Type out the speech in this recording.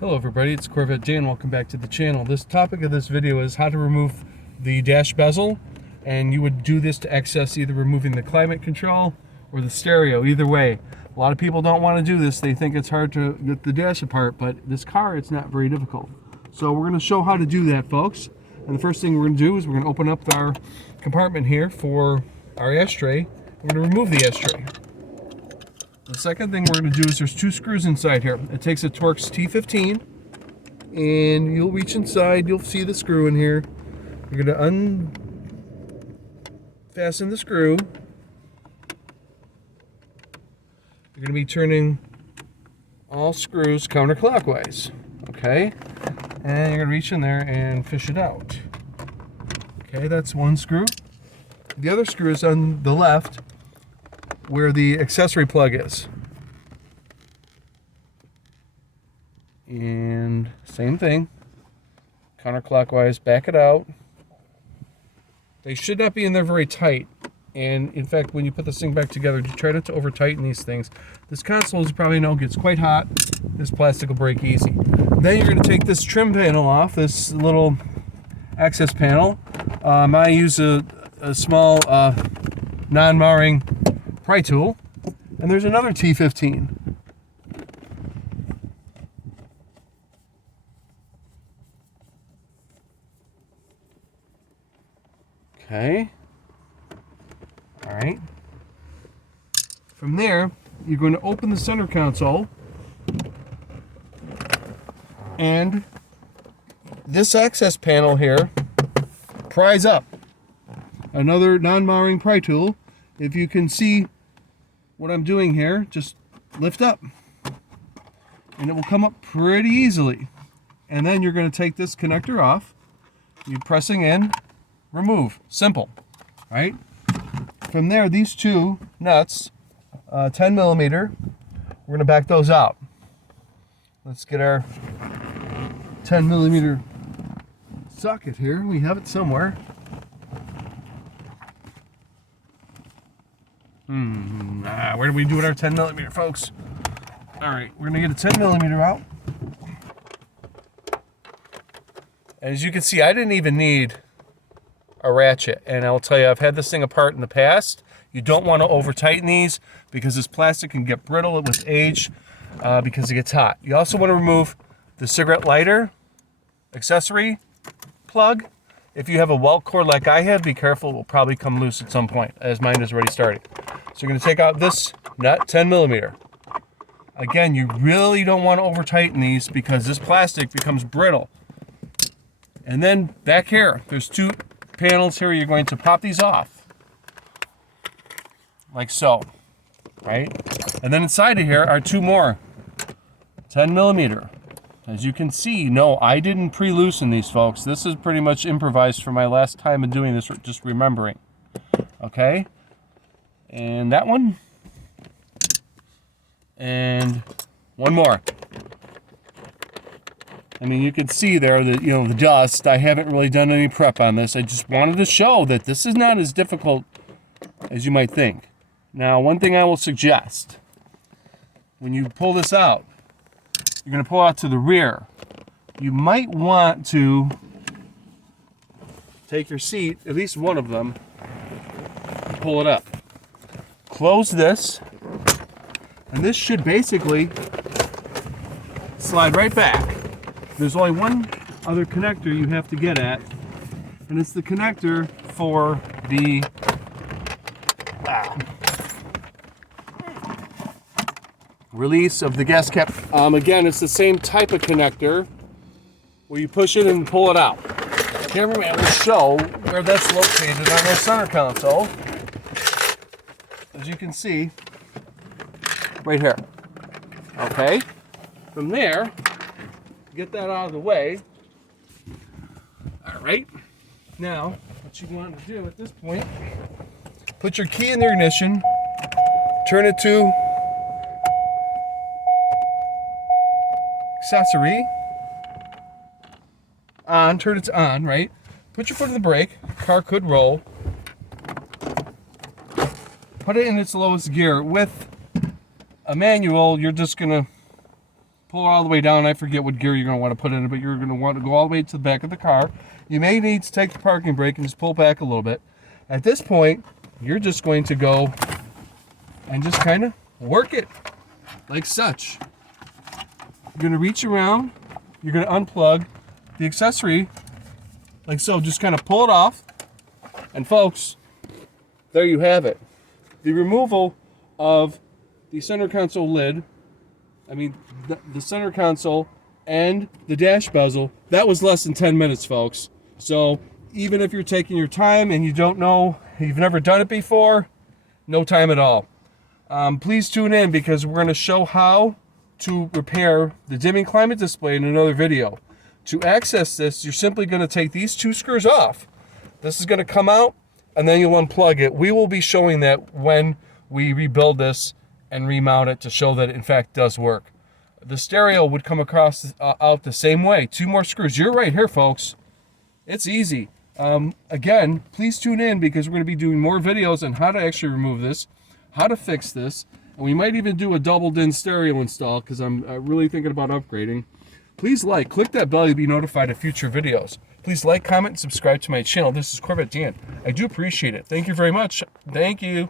Hello everybody, it's Corvette Dan. Welcome back to the channel. This topic of this video is how to remove the dash bezel, and you would do this to access either removing the climate control or the stereo, either way. A lot of people don't want to do this. They think it's hard to get the dash apart, but this car, it's not very difficult. So we're going to show how to do that, folks. And the first thing we're going to do is we're going to open up our compartment here for our ashtray. We're going to remove the ashtray. The second thing we're going to do is there's two screws inside here. It takes a Torx T15, and you'll reach inside, you'll see the screw in here. You're going to unfasten the screw. You're going to be turning all screws counterclockwise, okay? And you're going to reach in there and fish it out. Okay, that's one screw. The other screw is on the left, where the accessory plug is. And same thing, counterclockwise, back it out. They should not be in there very tight. And in fact, when you put this thing back together, you try not to over tighten these things. This console, as you probably know, gets quite hot. This plastic will break easy. Then you're going to take this trim panel off, this little access panel. I use a small non-marring pry tool, and there's another T15. Okay. All right. From there, you're going to open the center console, and this access panel here pries up. Another non-marring pry tool. If you can see what I'm doing here, just lift up and it will come up pretty easily. And then you're going to take this connector off. You're pressing in, remove, simple, right? From there, these two nuts, 10 millimeter, we're going to back those out. Let's get our 10 millimeter socket here. We have it somewhere. Where do we do it our 10 millimeter, folks? All right, we're gonna get a 10 millimeter out. As you can see, I didn't even need a ratchet, and I'll tell you, I've had this thing apart in the past. You don't want to over tighten these because this plastic can get brittle with age because it gets hot. You also want to remove the cigarette lighter accessory plug. If you have a welt cord like I had, be careful, it will probably come loose at some point, as mine is already starting. So you're going to take out this nut, 10 millimeter. Again, you really don't want to over tighten these because this plastic becomes brittle. And then back here, there's two panels here. You're going to pop these off, like so, right? And then inside of here are two more 10 millimeter. As you can see, no, I didn't pre-loosen these, folks. This is pretty much improvised for my last time in doing this, just remembering. Okay? And that one. And one more. I mean, you can see there that, you know, the dust. I haven't really done any prep on this. I just wanted to show that this is not as difficult as you might think. Now, one thing I will suggest, when you pull this out, you're going to pull out to the rear. You might want to take your seat, at least one of them, and pull it up. Close this, and this should basically slide right back. There's only one other connector you have to get at, and it's the connector for the release of the gas cap. Again, it's the same type of connector where you push it and pull it out. The cameraman will show where that's located on our center console. As you can see, right here. Okay? From there, get that out of the way. All right. Now, what you want to do at this point, put your key in the ignition, turn it to accessory on, turn it to on, right? Put your foot on the brake, car could roll. Put it in its lowest gear. With a manual, you're just gonna pull it all the way down. I forget what gear you're going to want to put in it, but you're going to want to go all the way to the back of the car. You may need to take the parking brake and just pull back a little bit. At this point, you're just going to go and just kind of work it like such. You're going to reach around. You're going to unplug the accessory like so. Just kind of pull it off. And folks, there you have it. The removal of the center console lid, the center console and the dash bezel, that was less than 10 minutes, folks. So even if you're taking your time and you don't know, you've never done it before, no time at all. Please tune in because we're going to show how to repair the dimming climate display in another video. To access this, you're simply going to take these 2 screws off. This is going to come out and then you'll unplug it. We will be showing that when we rebuild this and remount it to show that it in fact does work. The stereo would come across out the same way. 2 more screws. You're right here, folks. It's easy. Again, please tune in because we're going to be doing more videos on how to actually remove this, how to fix this, and we might even do a double-din stereo install because I'm really thinking about upgrading. Please click that bell to be notified of future videos. Please like, comment, and subscribe to my channel. This is Corvette Dan. I do appreciate it. Thank you very much. Thank you.